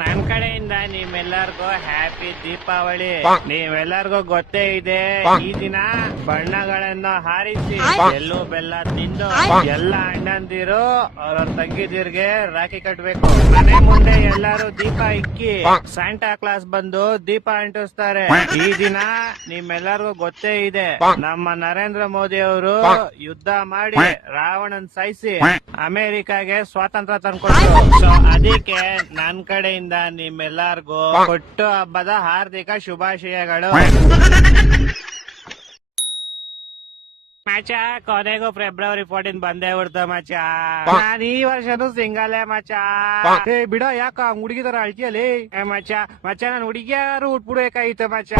ನನ್ ಕಡೆಯಿಂದ ನಿಮ್ಮೆಲ್ಲರಿಗೂ ಹ್ಯಾಪಿ ದೀಪಾವಳಿ. ನೀವೆಲ್ಲರಿಗೂ ಗೊತ್ತೇ ಇದೆ, ಈ ದಿನ ಬಣ್ಣಗಳನ್ನು ಹಾರಿಸಿ ಎಳ್ಳು ಬೆಲ್ಲ ತಿಂದು ಎಲ್ಲ ಅಣ್ಣಂದಿರು ಅವ್ರವ್ರ ತಂಗಿದಿರ್ಗೆ ರಾಖಿ ಕಟ್ಬೇಕು. ಮನೆ ಮುಂದೆ ಎಲ್ಲಾರು ದೀಪ ಇಕ್ಕಿ ಸ್ಯಾಂಟಾ ಕ್ಲಾಸ್ ಬಂದು ದೀಪ ಅಂಟಿಸ್ತಾರೆ. ಈ ದಿನ ನಿಮ್ಮೆಲ್ಲರಿಗೂ ಗೊತ್ತೇ ಇದೆ, ನಮ್ಮ ನರೇಂದ್ರ ಮೋದಿ ಅವರು ಯುದ್ಧ ಮಾಡಿ ರಾವಣನ್ ಸಾಯಿಸಿ ಅಮೆರಿಕಾಗೆ ಸ್ವಾತಂತ್ರ್ಯ ತಂದ್ಕೊಟ್ರು. ಸೊ ಅದಕ್ಕೆ ನನ್ ಕಡೆಯಿಂದ ನಿಮ್ಮೆಲ್ಲರಿಗೂ ಹುಟ್ಟು ಹಬ್ಬದ ಹಾರ್ದಿಕ ಶುಭಾಶಯಗಳು. ಮಚ ಕೊನೆಗೂ ಫೆಬ್ರವರಿ 14 ಬಂದೇ ಬಿಡ್ತ ಮಚ. ನಾನ್ ಈ ವರ್ಷನು ಸಿಂಗಲೇ ಮಚ. ಏ ಬಿಡ, ಯಾಕ ಹುಡುಗಿ ತರ ಅಳ್ತಿಯಲಿ ಮಚ? ಮಚ ನನ್ ಹುಡುಗಿಯಾರು ಉಟ್ಬಿಡ್ಬೇಕಾಯ್ತು ಮಚ.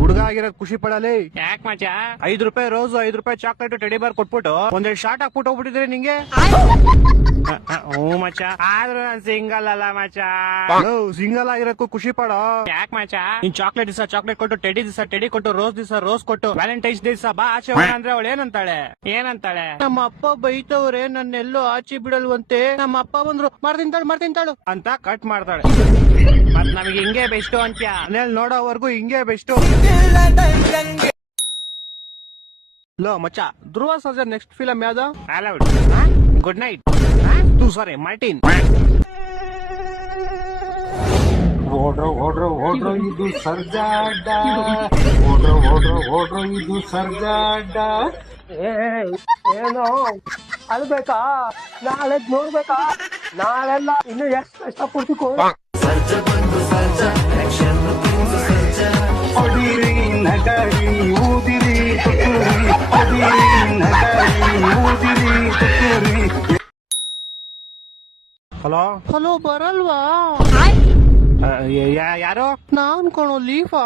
ಹುಡುಗ ಆಗಿರೋದ್ ಖುಷಿ ಪಡಲಿ. ಯಾಕ ಮಚ? 5 ರೂಪಾಯಿ ರೋಸ್, 5 ರೂಪಾಯಿ ಚಾಕ್ಲೇಟ್ ಟೆಡಿ ಬಾರ್ ಕೊಟ್ಬಿಟ್ಟು ಒಂದೆರಡು ಶಾರ್ಟ್ ಹಾಕ್ಬಿಟ್ಟು ಹೋಗ್ಬಿಟ್ಟಿದ್ರೆ ನಿಂಗೆ. ಹ್ಞೂ ಮಚ, ಆದ್ರೂ ನಾನ್ ಸಿಂಗಲ್ ಅಲ್ಲ ಮಚ. ಸಿಂಗಲ್ ಆಗಿರೋದಕ್ಕೂ ಖುಷಿ ಪಡೋ. ಯಾಕ ಮಚ? ನೀನ್ ಚಾಕ್ಲೇಟ್ ದಿವಸ ಚಾಕ್ಲೇಟ್ ಕೊಟ್ಟು, ಟೆಡಿ ದಿವಸ ಟೆಡಿ ಕೊಟ್ಟು, ರೋಸ್ ದಿವಸ ರೋಸ್ ಕೊಟ್ಟು, ವ್ಯಾಲೆಂಟೈನ್ಸ್ ಡೇ ದಿವಸ ಬಾ ಆಚೆ ಅಂದ್ರೆ ಅವಳು ಏನಂತಾಳೆ? ನಮ್ಮ ಅಪ್ಪ ಬೈತವ್ರೆ ನನ್ನೆಲ್ಲೋ ಆಚೆ ಬಿಡಲ್ವಂತೆ, ನಮ್ಮ ಅಪ್ಪ ಬಂದ್ರು ಮಾಡ್ತಿಂತಾಳು ಅಂತ ಕಟ್ ಮಾಡ್ತಾಳೆ. ಮತ್ ನಮಗೆ ಹಿಂಗೆ ಬೆಸ್ಟ್ ಅಂತ್ಯ. ಮನೇಲಿ ನೋಡೋವರೆಗೂ ಹಿಂಗೆ ಬೆಸ್ಟ್. ಲೋ ಮಚ್ಚ, ಧ್ರುವ ಸರ್ಜಾ ನೆಕ್ಸ್ಟ್ ಫಿಲಮ್ ಯಾವ್ದು? Good night. Sorry, Martin. ಓಡ್ರೋ ಇದು ಸರ್ಜಾಡ, ಓಡ್ರೋ ಇದು ಸರ್ಜಾಡ. ಏನೋ ಅಳ್ಬೇಕಾ? ನಾಳೆ ನೋಡ್ಬೇಕಾ? ನಾಳೆಲ್ಲ ಇನ್ನು ಎಷ್ಟು ಕಷ್ಟಪಡ್ತಿಕೋ. ಹೊಡಿರಿ ನಗರಿ ಊದಿರಿ ತುತ್ತೂರಿ, ಹೊಡಿರಿ ನಗರಿ ಊದಿರಿ ತುತ್ತೂರಿ. ಹಲೋ ಬರಲ್ವಾ? ಯಾರೋ? ನಾನ್ ಕಣೋ, ಲೀಫಾ.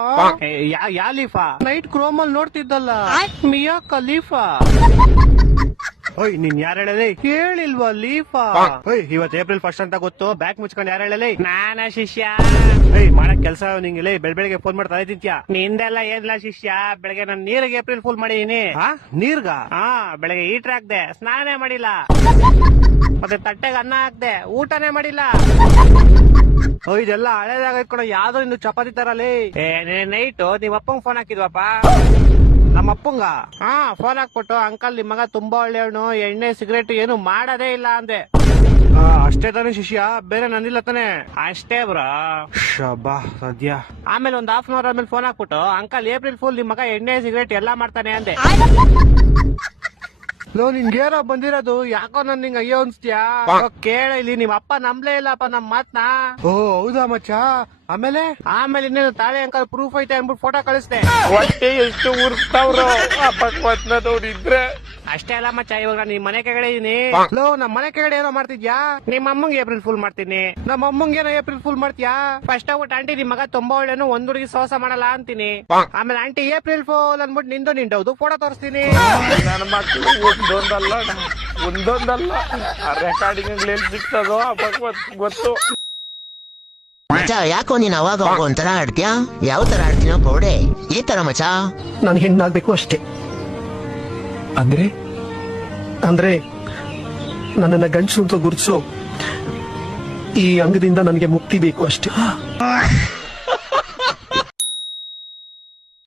ಯಾ ಲೀಫಾ? Night ಕ್ರೋಮಲ್ ನೋಡ್ತಿದ್ದಲ್ಲ, Miya Khalifa. ಓಯ್, ನೀನ್ ಯಾರು ಹೇಳಲಿ? ಹೇಳಿಲ್ವಾ ಲೀಫಾ? ಇವತ್ ಏಪ್ರಿಲ್ 1 ಅಂತ ಗೊತ್ತು, ಬ್ಯಾಗ್ ಮುಚ್ಕೊಂಡು ಯಾರು ಹೇಳಲಿ? ನಾನ ಶಿಷ್ಯ. ಮಾಡಕ್ ಕೆಲ್ಸ ನಿಂಗೆ ಬೆಳಗ್ಗೆ ಫೋನ್ ಮಾಡ್ತಾ ತಿಂತ್ಯಾ? ನಿಂದೆಲ್ಲ ಏನಿಲ್ಲ ಶಿಷ್ಯ. ಬೆಳಗ್ಗೆ ನಾನು ನೀರಿಗೆ ಏಪ್ರಿಲ್ ಫುಲ್ ಮಾಡಿದೀನಿ. ನೀರ್ಗ? ಬೆಳಗ್ಗೆ ಹೀಟರ್ ಹಾಕ್ದೆ, ಸ್ನಾನ ಮಾಡಿಲ್ಲ. ಮತ್ತೆ ತಟ್ಟೆಗೆ ಅನ್ನ ಹಾಕ್ದೆ, ಊಟನೇ ಮಾಡಿಲ್ಲ. ಇದೆಲ್ಲ ಹಳೇದಾಗ ಇಟ್ಕೊಂಡು ಯಾವ್ದೋ ಇನ್ನು ಚಪಾತಿ ತರಲಿ. ನೈಟ್ ನಿಮ್ ಅಪ್ಪಂಗ್ ಫೋನ್ ಹಾಕಿದ್ವಪ್ಪ. ನಮ್ಮ ಅಪ್ಪಂಗ ಫೋನ್ ಹಾಕ್ಬಿಟ್ಟು, ಅಂಕಲ್ ನಿಮ್ ಮಗ ತುಂಬಾ ಒಳ್ಳೆಯವನು, ಎಣ್ಣೆ ಸಿಗರೇಟ್ ಏನು ಮಾಡೋದೇ ಇಲ್ಲ ಅಂದೆ. ಅಷ್ಟೇ ತಾನೇ ಶಿಷ್ಯ, ಬೇರೆ ನಂದಿಲ್ಲ ತಾನೆ? ಅಷ್ಟೇ ಬ್ರೋ. ಶಬಾ ಸದ್ಯ. ಆಮೇಲೆ ಒಂದ್ ಹಾಫ್ ಅನ್ ಅವರ್ ಆದ್ಮೇಲೆ ಫೋನ್ ಹಾಕ್ಬಿಟ್ಟು, ಅಂಕಲ್ ಏಪ್ರಿಲ್ ಫುಲ್ ನಿಮ್ ಮಗ ಎಣ್ಣೆ ಸಿಗರೇಟ್ ಎಲ್ಲಾ ಮಾಡ್ತಾನೆ ಅಂದೆ. ಲೋ, ನಿನ್ಗೇನೋ ಬಂದಿರೋದು, ಯಾಕೋ ನನ್ ನಿಂಗ ಅಯ್ಯೋ ಅನ್ಸ್ತೀಯಾ? ಕೇಳ ಇಲ್ಲಿ, ನಿಮ್ ಅಪ್ಪ ನಂಬ್ಲೇ ಇಲ್ಲಪ್ಪ ನಮ್ ಮಾತ್ನ. ಓ ಹೌದಾ ಮಚ್ಚ? ಆಮೇಲೆ ಇನ್ನೇನು ತಾಳೆ ಅಂಕಲ್ ಪ್ರೂಫ್ ಐತೆ ಅನ್ಬಿಟ್ಟು ಫೋಟೋ ಕಳಿಸ್ದೆ. ಹೊಟ್ಟೆ ಎಷ್ಟು ಉರ್ಸ್ತಾವ್ರು ನೋಡಿದ್ರೆ. ಅಷ್ಟೇ ಅಲ್ಲ ಮಚ್ಚ, ಇವಾಗ ನಿಮ್ ಮನೆ ಕೆಳಗಡೆ ಇದೀನಿ. ಲೋ, ನಮ್ ಮನೆ ಕೆಳಗಡೆ ಏನೋ ಮಾಡ್ತಿದ್ಯಾ? ನಿಮ್ಮ ಅಮ್ಮಂಗೆ ಏಪ್ರಿಲ್ ಫುಲ್ ಮಾಡ್ತೀನಿ. ನಮ್ಮ ಅಮ್ಮಂಗೆ ಏನೋ ಏಪ್ರಿಲ್ ಫುಲ್ ಮಾಡ್ತೀಯಾ? ಫಸ್ಟ್ ಆಗ್ಬಿಟ್ಟು ಆಂಟಿ ನಿಮ್ ಮಗ ತುಂಬಾ ಒಳ್ಳೆನು, ಒಂದ್ ಹುಡುಗಿ ಸೋಸ ಮಾಡಲ್ಲ ಅಂತೀನಿ. ಆಮೇಲೆ ಆಂಟಿ ಏಪ್ರಿಲ್ ಫುಲ್ ಅನ್ಬಿಟ್ಟು ನಿಂದೌದು ಫೋಟೋ ತೋರಿಸ್ತೀನಿ. ನನ್ನ ಮಕ್ಕಳು ಒಂದೊಂದಲ್ಲ ರೆಕಾರ್ಡಿಂಗ್ ಎಲ್ಲಿ ಸಿಗ್ತದೋ ಗೊತ್ತು. ಮಚ, ಯಾಕೋ ನೀನ್ ಅವಾಗ ಒಂಥರ ಆಡ್ತೀಯ? ಯಾವ ತರ ಆಡ್ತೀನೋ ಪೌಡೆ? ಈ ತರ ಮಚ. ನಾನು ಹೆಣ್ಣಾಗ್ಬೇಕು ಅಷ್ಟೇ. ಅಂದ್ರೆ ನನ್ನನ್ನ ಗಂಡಸು ಅಂತ ಗುರುತಿಸೋ ಈ ಅಂಗದಿಂದ ನನಗೆ ಮುಕ್ತಿ ಬೇಕು ಅಷ್ಟೇ.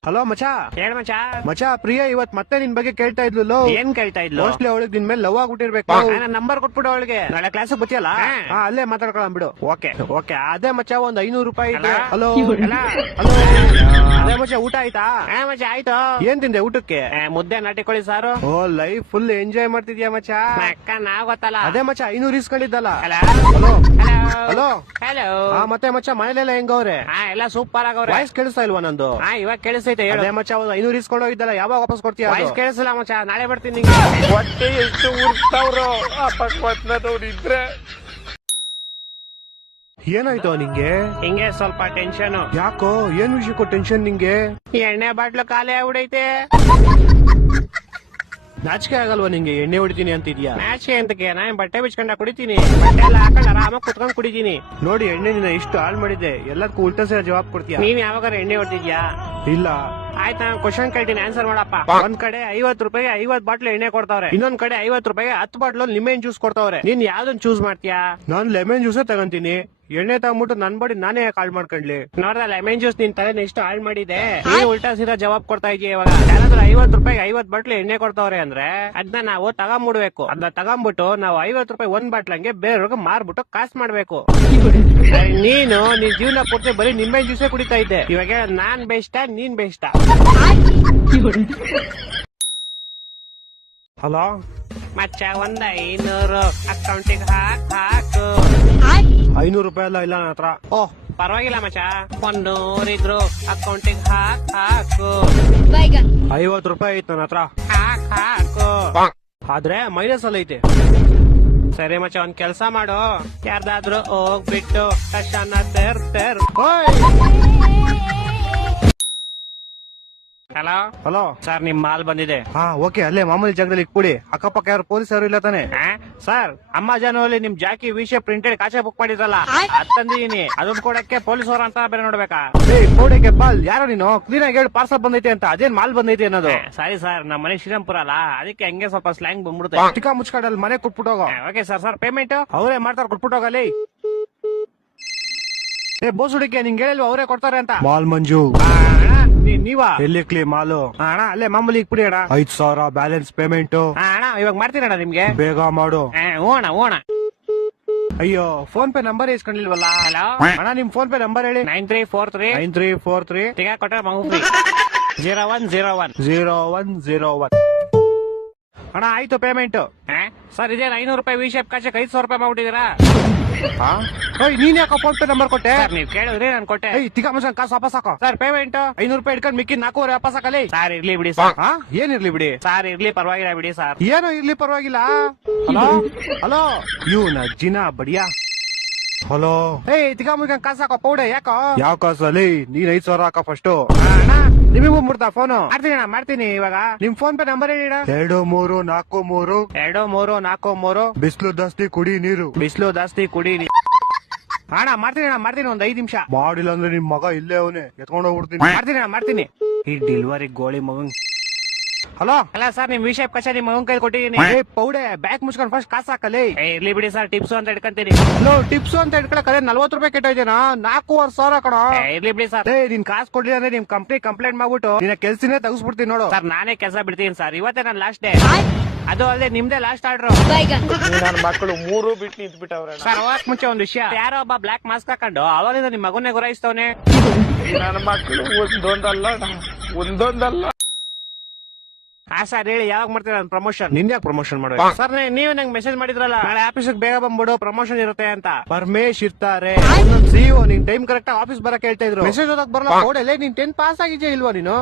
ಹಲೋ ಮಚಾ. ಹೇಳ ಮಚಾ. ಮಚಾ, ಪ್ರಿಯಾ ಇವತ್ ಮತ್ತೆ ನಿನ್ ಬಗ್ಗೆ ಕೇಳ್ತಾ ಇದ್ಲು. ಏನ್ ಕೇಳ್ತಾ ಇದ್ಲು? ಮೋಸ್ಟ್ಲಿ ಅವಳಿಗೆ ನಿನ್ ಮೇಲೆ ಲವ್ ಆಗ್ಬಿಟ್ಟಿರ್ಬೇಕು. ನಂಬರ್ ಕೊಟ್ಬಿಡು ಅವಳಿಗೆ, ನಾಳೆ ಕ್ಲಾಸ್ ಬತ್ತಿಯಲ್ಲ, ಅಲ್ಲೇ ಮಾತಾಡ್ಕೊಳ್ಳ ಬಿಡು. ಓಕೆ ಅದೇ ಮಚಾ, ಒಂದ್ 500 ರೂಪಾಯಿ ಇದೆ. ಹಲೋ ಅದೇ ಮಚಾ, ಊಟ ಆಯ್ತಾ? ಮಚಾ ಆಯ್ತು. ಏನ್ ತಿಂದೆ ಊಟಕ್ಕೆ? ಮುದ್ದೆ ನಾಟಿಕೋಳಿ ಸಾರು. ಓ, ಲೈಫ್ ಫುಲ್ ಎಂಜಾಯ್ ಮಾಡ್ತಿದ್ಯಾ ಮಚಾ? ಅಕ್ಕ ನಾವ್ ಗೊತ್ತಲ್ಲ. ಅದೇ ಮಚಾ 500 ಇಸ್ಕೊಂಡಿದ್ದಲ್ಲ. ಹಲೋ. ಮತ್ತೆ ಮಚ್ಚ, ಮನೇಲೆಲ್ಲ ಹೆಂಗವ್ರೆ? ಎಲ್ಲ ಸೂಪರ್ ಆಗವ್ರೆ. ವಾಯ್ಸ್ ಕೇಳಿಸ್ತಾ ಇಲ್ವಾ ನಂದು? ಇವಾಗ ಕೇಳಿಸ್ತೈತೆ. ಅದೇ ಮಚ್ಚ, 500 ಇಸ್ಕೊಂಡು ಹೋಗಿದ್ದಲ್ಲ, ಯಾವಾಗ ವಾಪಸ್ ಕೊಡ್ತೀಯ? ವಾಯ್ಸ್ ಕೇಳಿಸಲ್ಲ ಮಚ್ಚ, ನಾಳೆ ಬರ್ತೀನಿ. ಹೊಟ್ಟೆ ಎಷ್ಟು ಉರ್ಸ್ತಾವ್ರು ನೋಡಿದ್ರೆ. ಏನಾಯ್ತು ನಿಂಗೆ? ಹಿಂಗೆ ಸ್ವಲ್ಪ ಟೆನ್ಷನ್. ಯಾಕೋ? ಏನ್ ವಿಷಯಕ್ಕೂ ಟೆನ್ಷನ್ ನಿಂಗೆ? ಎಣ್ಣೆ ಬಾಟ್ಲು ಖಾಲಿ ಆಗ್ಬಿಡೈತೆ. ನಾಚಿಕೆ ಆಗಲ್ವಾ ನಿಂಗೆ? ಎಣ್ಣೆ ಹೊಡಿತೀನಿ ಅಂತಿದ್ಯಾ? ನಾಚಿಕೆ ಅಂತಕ್ಕೆ? ನಾನ್ ಬಟ್ಟೆ ಬಿಚ್ಕೊಂಡ ಕುಡಿತೀನಿ. ಬಟ್ಟೆ ಎಲ್ಲ ಹಾಕೊಂಡು ಆರಾಮಾಗಿ ಕುತ್ಕೊಂಡು ತಗೊಂಡ್ ಕುಡಿದೀನಿ. ನೋಡಿ ಎಣ್ಣೆ ನಿನ್ನ ಇಷ್ಟು ಹಾಳ್ ಮಾಡಿದ್ದೆ, ಎಲ್ಲದಕ್ಕೂ ಉಲ್ಟಾ ಸೇರ ಜವಾಬ್ ಕೊಡ್ತೀಯ. ನೀನ್ ಯಾವಾಗ ಎಣ್ಣೆ ಹೊಡ್ತಿದ್ಯಾ? ಇಲ್ಲ. ಆಯ್ತಾ, ಕ್ವಶನ್ ಕೇಳ್ತೀನಿ, ಆನ್ಸರ್ ಮಾಡಪ್ಪ. ಒಂದ್ ಕಡೆ 50 ರೂಪಾಯಿಗೆ 50 ಬಾಟ್ಲ್ ಎಣ್ಣೆ ಕೊಡ್ತಾವ್ರೆ, ಇನ್ನೊಂದ್ ಕಡೆ 50 ರೂಪಾಯಿಗೆ 10 ಬಾಟ್ಲ್ ಲೆಮನ್ ಜ್ಯೂಸ್ ಕೊಡ್ತಾವ್ರೆ. ನೀನ್ ಯಾವ್ದನ್ ಚೂಸ್ ಮಾಡ್ತೀಯಾ? ನಾನ್ ಲೆಮನ್ ಜ್ಯೂಸೇ ತಗೊಂತೀನಿ. ಎಣ್ಣೆ ತಗೊಂಡ್ಬಿಟ್ಟು ನನ್ ಬಡಿ ನಾನೇ ಹಾಳ್ ಮಾಡ್ಕೊಂಡ್ಲಿ. ನೋಡ್ದ ಲೆಮನ್ ಜ್ಯೂಸ್ ನಿನ್ ತಲೆ ಎಷ್ಟು ಹಾಳ್ ಮಾಡಿದೆ. ನೀನ್ ಉಲ್ಟಾ ಸೀದಾ ಜವಾಬ್ ಕೊಡ್ತಾ ಇದೀಯ. ಇವಾಗ ಯಾರಾದ್ರೂ 50 ರೂಪಾಯಿಗೆ 50 ಬಾಟ್ಲ್ ಎಣ್ಣೆ ಕೊಡ್ತಾವ್ರೆ ಅಂದ್ರೆ ಅದನ್ನ ನಾವು ತಗೊಂಡ್ಬಿಡ್ಬೇಕು. ಅದನ್ನ ತಗೊಂಡ್ಬಿಟ್ಟು ನಾವು 50 ರೂಪಾಯಿ ಒಂದ್ ಬಾಟ್ಲ್ ಹಂಗೆ ಬೇರೆಯವ್ರಿಗೆ ಮಾರ್ಬಿಟ್ಟು ಕಾಸು ಮಾಡ್ಬೇಕು. ನೀನ್ ಜೀವನ ಪೂರ್ತಿ ಬರೀ ನಿಂಬೆ ಜ್ಯೂಸೇ ಕುಡಿತಾ ಇದ್ದೆ. ಇವಾಗ ನಾನ್ ಬೆಸ್ಟಾ ನೀನ್ ಬೆಸ್ಟಾ? ಹಲೋ ಮಚ್ಚ, ಒಂದ್ 500 ಅಕೌಂಟಿಗೆ ಹಾಕು. 500 ರೂಪಾಯಿ ಎಲ್ಲ ಇಲ್ಲ ನನ್ನ ಹತ್ರ. ಓಹ್ ಪರವಾಗಿಲ್ಲ ಮಚ್ಚ, 100 ಇದ್ರು ಅಕೌಂಟಿಗೆ ಹಾಕು. 50 ರೂಪಾಯಿ ಐತ್ ನನ್ನ ಹತ್ರ, ಹಾಕು. ಆದ್ರೆ ಮೈನಸ್ ಅಲ್ಲಿ ಐತೆ. ಸರಿ ಮಚ್ಚ, ಒಂದ್ ಕೆಲ್ಸ ಮಾಡು, ಯಾರ್ದಾದ್ರು ಹೋಗ್ಬಿಟ್ಟು ಕಷಾನ ತೆರ್. ಹಲೋ ಹಲೋ ಸರ್, ನಿಮ್ ಮಾಲ್ ಬಂದಿದೆ. ಹಾ ಓಕೆ, ಅಲ್ಲೇ ಮಾಮೂಲಿ ಜಾಗದಲ್ಲಿ ಇಟ್ಬಿಡಿ. ಅಕ್ಕಪಕ್ಕ ಯಾರು ಪೊಲೀಸ್ ಯಾರು ಇಲ್ಲ ತಾನೆ? ಸರ್, ಅಮೆಜಾನ್ ನಿಮ್ ಜಾಕಿ ವಿಷಯ ಪ್ರಿಂಟೆಡ್ ಕಾಚೆ ಬುಕ್ ಮಾಡಿದ್ರಲ್ಲ, ಅದ್ ತಂದಿದೀನಿ. ಅದನ್ನ ಕೊಡಕ್ಕೆ ಪೊಲೀಸ್ ಅವ್ರ ಅಂತ ಬೇರೆ ನೋಡ್ಬೇಕಾ? ಕೋಡೆಗೆ ಬಾಲ್ ಯಾರೋ ನೀನು ಕ್ಲೀನ್ ಆಗಿ ಹೇಳಿ ಪಾರ್ಸಲ್ ಬಂದೈತೆ ಅಂತ. ಅದೇನ್ ಮಾಲ್ ಬಂದೈತೆ ಅನ್ನೋದು? ಸಾರಿ ಸರ್, ನಮ್ಮ ಮನೆ ಶ್ರೀರಾಮ್ಪುರ ಅಲ್ಲ, ಅದಕ್ಕೆ ಹಂಗೆ ಸ್ವಲ್ಪ ಸ್ಲ್ಯಾಂಗ್ ಬಂದ್ಬಿಡುತ್ತೆ. ಚಿಕ್ಕ ಮುಚ್ಕಾಡಲ್ಲಿ ಮನೆ ಕೊಟ್ಬಿಟ್ಟೋಗ. Okay sir. ಸರ್ ಪೇಮೆಂಟ್ ಅವರೇ ಮಾಡ್ತಾರೆ, ಕೊಟ್ಬಿಟ್ಟೋಗಲ್ಲಿ. ಬೋಸುಡಿಕೆ ನಿಂಗೆ ಹೇಳಿಲ್ವ ಅವರೇ ಕೊಡ್ತಾರೆ ಅಂತ? ಮಾಲ್ ಮಂಜು ನೀವಾ? ಎಲ್ಲಿ ಕ್ಲೀ ಮಾಲು? ಅಣ್ಣ ಅಲ್ಲೇ ಮಾಮೂಲಿ ಇಕ್ಬಿಡಿ ಅಣ್ಣ. 5,000 ಬ್ಯಾಲೆನ್ಸ್ ಪೇಮೆಂಟ್. ಅಣ್ಣ ಇವಾಗ ಮಾಡ್ತೀನಿ ಅಣ್ಣ, ನಿಮ್ಗೆ ಬೇಗ ಮಾಡು. ಓಣ. ಅಯ್ಯೋ, ಫೋನ್ ಪೇ ನಂಬರ್ ಇಸ್ಕೊಂಡಿಲ್ವಲ್ಲ? ಹಲೋ ಅಣ್ಣ, ನಿಮ್ ಫೋನ್ ಪೇ ನಂಬರ್ ಹೇಳಿ. 9343 ತಿಗ ಕೊಟ್ಟ ಮಗು 0101. ಅಣ್ಣ ಆಯ್ತು ಪೇಮೆಂಟ್. ಸರ್ ಇದೇ 500 ರೂಪಾಯಿ ವಿಶೇಪ್ ಕಾಚಕ್ಕೆ 500 ರೂಪಾಯಿ ಮಾಡ್ಬಿಟ್ಟಿದ್ದೀರಾ? ನೀನ್ ಯಾಕ ಫೋನ್ ಪೇ ನಂಬರ್ ಕೊಟ್ಟೆ? ನೀವ್ ಕೇಳಿದ್ರಿ, ನಾನು ಕೊಟ್ಟೆ. ತಿಕ್ಕ ಮನುಷ್ಯನ್ ಕಾಸು ವಾಪಸ್ ಹಾಕೋ. ಸರ್ ಪೇಮೆಂಟ್ 500 ರೂಪಾಯಿ ಇಟ್ಕೊಂಡು ಮಿಕ್ಕಿ 400 ವಾಪಸ್ ಹಾಕಲಿ. ಸರ್ ಇರ್ಲಿ ಬಿಡಿ ಸರ್. ಏನಿರ್ಲಿ ಬಿಡಿ ಸರ್? ಇರ್ಲಿ ಪರವಾಗಿಲ್ಲ ಬಿಡಿ ಸರ್. ಏನೋ ಇರ್ಲಿ ಪರವಾಗಿಲ್ಲ. ಹಲೋ ಇವ್ನ ಜಿನ ಬಡಿಯಾ. ಹಲೋ ತಿಕ್ಕ ಮುಗಿಕ ಕಾಸು ಹಾಕೋ ಪೌಡೆ. ಯಾಕೋ? ಯಾವ ಕಾಸು ಅಲ್ಲಿ? ನೀನ್ 5,000 ಹಾಕೋ ಫಸ್ಟ್. ನಿಮಗೂ ಮುಡ್ತಾ ಫೋನು? ಮಾಡ್ತೀನಿ ಇವಾಗ. ನಿಮ್ ಫೋನ್ ಪೇ ನಂಬರ್ ಹೇಳಿ. 2343 ಬಿಸ್ಲು ಜಾಸ್ತಿ ಕುಡಿ ನೀರು. ಅಣ್ಣ ಮಾಡ್ತೀನಿ ಒಂದ್ 5 ನಿಮಿಷ. ಮಾಡಿಲ್ಲ ಅಂದ್ರೆ ನಿಮ್ ಮಗ ಇಲ್ಲೇ ಅವನೇ ಎತ್ಕೊಂಡು ಹೋಗ್ಬಿಡ್ತೀನಿ. ಮಾಡ್ತೀನಿ. ಈ ಡೆಲಿವರಿ ಗೋಳಿ ಮಗನ್. ಹಲೋ ಸರ್, ನಿಮ್ ವಿಷಯ ಕಷ ನಿಮ್ ಮಗನ್ ಕೈ ಕೊಟ್ಟಿದ್ದೀನಿ. ಪೌಡೆ ಬ್ಯಾಗ್ ಮುಚ್ಕೊಂಡು ಫಸ್ಟ್ ಕಾಸು ಹಾಕಲಿ. ಇರ್ಲಿ ಬಿಡಿ ಸರ್, ಟಿಪ್ಸ್ ಅಂತ ಇಟ್ಕೊಂತೀನಿ. ಟಿಪ್ಸ್ ಅಂತ ಇಟ್ಕೊಳಕ್ 40 ರೂಪಾಯಿ ಕೆಟ್ಟೋಯ್ತೇನಾ? 4,500 ಕಣ. ಇರ್ಲಿ ಬಿಡಿ ಸರ್. ನೀನ್ ಕಾಸು ಕೊಡ್ಲಿಲ್ಲ ಅಂದ್ರೆ ನಿಮ್ ಕಂಪ್ನಿ ಕಂಪ್ಲೇಂಟ್ ಮಾಡ್ಬಿಟ್ಟು ನಿನ್ನ ಕೆಲ್ಸನೇ ತಗಸ್ಬಿಡ್ತೀನಿ ನೋಡು. ಸರ್ ನಾನೇ ಕೆಲಸ ಬಿಡ್ತೀನಿ ಸರ್, ಇವತ್ತೇ ನಾನು ಲಾಸ್ಟ್ ಡೇ. ಅದು ಅಲ್ಲದೆ ನಿಮ್ದೇ ಲಾಸ್ಟ್ ಆರ್ಡರ್. ನನ್ನ ಮಕ್ಕಳು 3 ಬಿಟ್ಟು ನಿಂತ್ಬಿಟ್ಟವ್ರೆ. ಸರ್ ಹೋಗಕ್ ಮುಂಚೆ ಒಂದ್ ವಿಷಯ. ಯಾರೋ ಒಬ್ಬ ಬ್ಲಾಕ್ ಮಾಸ್ಕ್ ಹಾಕೊಂಡು ಅವನಿಂದ ನಿಮ್ ಮಗನ್ನೇ ಗುರಾಯಿಸ್ತವನೆ. ನನ್ನ ಮಕ್ಕಳು ಒಂದೊಂದಲ್ಲ. ಸರ್ ಹೇಳಿ, ಯಾವಾಗ ಮಾಡ್ತೀರಾ ಪ್ರಮೋಷನ್? ನಿನ್ ಯಾಕೆ ಪ್ರಮೋಷನ್ ಮಾಡುವ? ಸರ್ ನೀವೇ ನಂಗೆ ಮೆಸೇಜ್ ಮಾಡಿದ್ರಲ್ಲ, ನಾಳೆ ಆಫೀಸಿಗೆ ಬೇಗ ಬಂದ್ಬಿಡು, ಪ್ರಮೋಷನ್ ಇರುತ್ತೆ ಅಂತ. ಪರಮೇಶ್ ಇರ್ತಾರೆ, ಸಿಇಒ. ನೀನ್ ಟೈಮ್ ಕರೆಕ್ಟ್ ಆಫೀಸ್ ಬರಕ್ ಹೇಳ್ತಾ ಇದ್ರು. ಮೆಸೇಜ್ ಓದಕ್ ಬರಲ್ಲ. ಕೋಡಲ್ಲೇ ನೀನ್ 10 ಪಾಸ್ ಆಗಿದ್ಯಾ ಇಲ್ವಾ ನೀನು?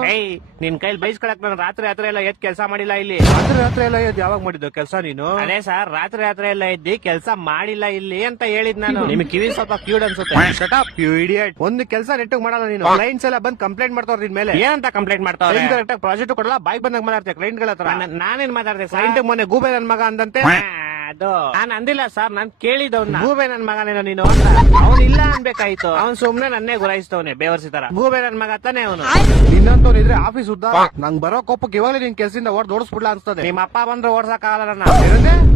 ನಿನ್ ಕೈಲಿ ಬೈಸ್ಕೊಳಕ್ ನಾನು ರಾತ್ರಿ ಎಲ್ಲ ಎದ್ ಕೆಲಸ ಮಾಡಿಲ್ಲ ಇಲ್ಲಿ. ರಾತ್ರಿ ಎಲ್ಲ ಎದ್ ಯಾವಾಗ ಮಾಡಿದ್ದು ಕೆಲಸ ನೀನು? ಅದೇ ಸರ್, ರಾತ್ರಿ ಎಲ್ಲ ಎದ್ದಿ ಕೆಲಸ ಮಾಡಿಲ್ಲ ಇಲ್ಲಿ ಅಂತ ಹೇಳಿದ್ ನಾನು. ನಿಮ್ಗೆ ಕಿವಿ ಸ್ವಲ್ಪ ಕ್ಯೂಡ್ ಅನ್ಸುತ್ತೆ. Shut up you idiot. ಒಂದು ಕೆಲಸ ನೆಟ್ಟಗ್ ಮಾಡಲ್ಲ ನೀನು. ಕ್ಲೈಂಟ್ಸ್ ಎಲ್ಲ ಬಂದ್ ಕಂಪ್ಲೇಂಟ್ ಮಾಡ್ತಾವ್ರ ನಿನ್ ಮೇಲೆ. ಏನಂತ ಕಂಪ್ಲೇಂಟ್ ಮಾಡ್ತಾವ್ರೆ? ಕರೆಕ್ಟ್ ಪ್ರಾಜೆಕ್ಟ್ ಕೊಡಲ್ಲ, ಬಾಯ್ ಬಂದಾಗ ಮಾತಾಡ್ತಾರೆ ಕ್ಲೈಂಟ್ ಗಳ ಹತ್ರ. ನಾನೇನ್ ಮಾತಾಡ್ದೆ? ಕ್ಲೈಂಟ್ ಮೊನ್ನೆ ಗೂಬೆ ನನ್ ಮಗ ಅಂದಂತೆ. ಅದು ನಾನ್ ಅಂದಿಲ್ಲ ಸರ್, ನಾನ್ ಕೇಳಿದವ್ನ. ಗೂಬೆ ನನ್ ಮಗನೇನೋ ನೀನು ಅಂತ. ಅವ್ನು ಇಲ್ಲ ಅನ್ಬೇಕಾಯ್ತು. ಅವ್ನ್ ಸುಮ್ನೆ ನನ್ನೇ ಗುರಾಯಿಸ್ತವನೆ ಬೇವರ್ಸಿ ತರ. ಗೂಬೆ ನನ್ ಮಗ ತಾನೆ ಅವನು. ನಿನ್ನಂತವ್ನ ಇದ್ರೆ ಆಫೀಸ್ ಉದ್ದ. ನಂಗ್ ಬರೋ ಕೋಪಕ್ಕೆ ಇವಾಗಲೇ ನಿನ್ ಕೆಲ್ಸದಿಂದ ಓಡಿಸ್ಬಿಡ್ಲಾ ಅನ್ಸ್ತದೆ. ನಿಮ್ಮ ಅಪ್ಪ ಬಂದ್ರೆ ಓಡ್ಸಕ್ ಆಗಲ್ಲ ನನ್ನ.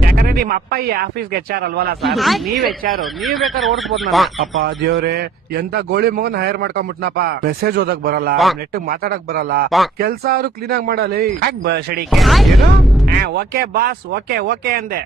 ಯಾಕಂದ್ರೆ ನಿಮ್ಮ ಅಪ್ಪ ಈ ಆಫೀಸ್ಗೆ HR ಅಲ್ವಲ್ಲ ಸರ್, ನೀವ್ HR. ನೀವ್ ಬೇಕಾದ್ರೆ ಓಡಿಸ್ಬೋದು ನನ್ನ. ಅಪ್ಪ ದೇವ್ರೆ, ಎಂತ ಗೋಳಿ ಮಗನ್ ಹೈರ್ ಮಾಡ್ಕೊಂಡ್ಬಿಟ್ನಪ್ಪ. ಮೆಸೇಜ್ ಓದಕ್ ಬರಲ್ಲ, ನೆಟ್ ಮಾತಾಡಕ್ ಬರಲ್ಲ, ಕೆಲ್ಸ ಕ್ಲೀನ್ ಆಗಿ ಮಾಡಲಿ. ಏನು? ಓಕೆ ಬಾಸ್, ಓಕೆ ಅಂದೆ.